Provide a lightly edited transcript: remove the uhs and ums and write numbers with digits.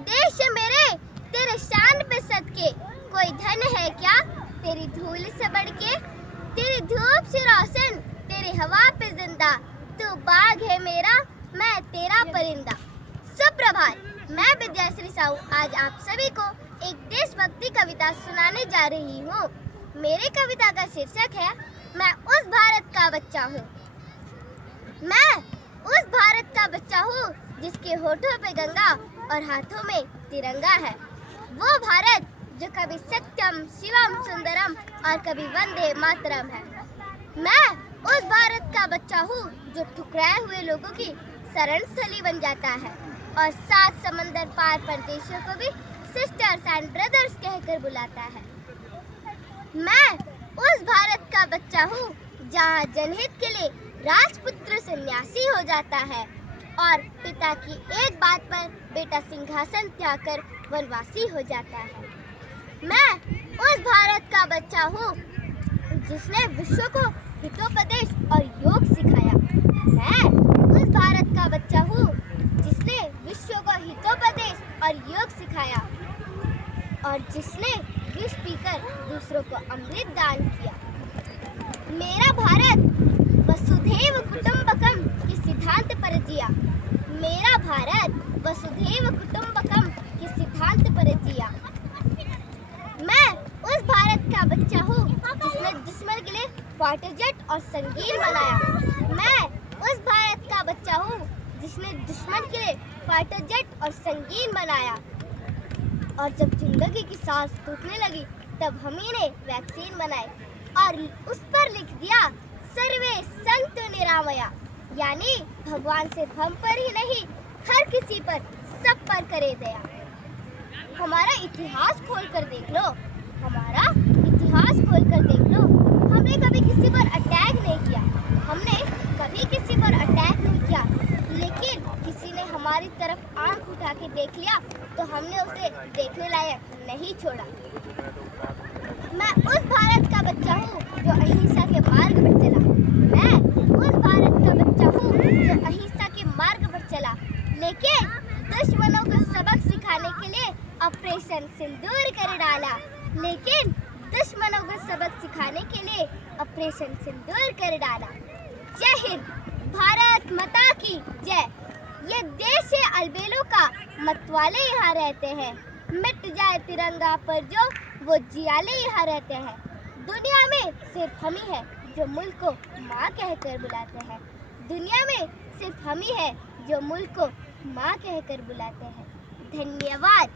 देश मेरे तेरे शान पे सदके, कोई धन है क्या तेरी धूल से बढ़ के। तेरी धूप से रोशन, तेरी हवा पे जिंदा, तू बाग है मेरा, मैं तेरा परिंदा। सुप्रभात, मैं विद्याश्री साहू आज आप सभी को एक देशभक्ति कविता सुनाने जा रही हूँ। मेरी कविता का शीर्षक है मैं उस भारत का बच्चा हूँ। मैं उस भारत का बच्चा हूँ जिसके होठों पे गंगा और हाथों में तिरंगा है। वो भारत जो कभी सत्यम शिवम सुंदरम और कभी वंदे मातरम है। मैं उस भारत का बच्चा हूँ जो ठुकराए हुए लोगों की शरण स्थली बन जाता है और 7 समंदर पार परदेशियों को भी सिस्टर्स एंड ब्रदर्स कहकर बुलाता है। मैं उस भारत का बच्चा हूँ जहाँ जनहित के लिए राजपुत्र सन्यासी हो जाता है और पिता की एक बात पर बेटा सिंहासन त्याग कर वनवासी हो जाता है। मैं उस भारत का बच्चा हूँ जिसने विश्व को हितोपदेश और योग सिखाया। मैं उस भारत का बच्चा हूँ जिसने विश्व को हितोपदेश और योग सिखाया और जिसने विष पीकर दूसरों को अमृत दान किया। मेरा भारत वसुधैव कुटुंबकम के सिद्धांत पर जिया। मेरा भारत वसुधैव कुटुंबकम के सिद्धांत पर जिया। मैं उस भारत का बच्चा हूँ जिसने दुश्मन के लिए फाइटर जेट और संगीन बनाया। मैं उस भारत का बच्चा हूँ जिसने दुश्मन के लिए फाइटर जेट और संगीन बनाया और जब जिंदगी की सांस टूटने लगी तब हम ही ने वैक्सीन बनाई और उस पर लिख दिया सर्वे संतु निरामया, यानी भगवान सिर्फ हम पर ही नहीं हर किसी पर, सब पर करे दया। हमारा इतिहास खोलकर देख लो, हमारा इतिहास खोलकर देख लो। हमने कभी किसी पर अटैक नहीं किया, हमने कभी किसी पर अटैक नहीं किया, लेकिन किसी ने हमारी तरफ आंख उठा के देख लिया तो हमने उसे देखने लायक नहीं छोड़ा। मैं उस भारत का बच्चा हूँ जो अहिंसा के मार्ग पर चला। मैं उस भारत का बच्चा हूँ जो अहिंसा के मार्ग पर चला, लेकिन दुश्मनों को सबक सिखाने के लिए ऑपरेशन सिंदूर कर डाला। लेकिन दुश्मनों को सबक सिखाने के लिए ऑपरेशन सिंदूर कर डाला। जय हिंद, भारत माता की जय। ये देश है अलबेलों का, मतवाले यहाँ रहते हैं। मिट जाए तिरंगा पर जो वो जियाले यहाँ रहते हैं। दुनिया में सिर्फ हम ही है जो मुल्क को माँ कहकर बुलाते हैं। दुनिया में सिर्फ हम ही है जो मुल्क को माँ कहकर बुलाते हैं। धन्यवाद।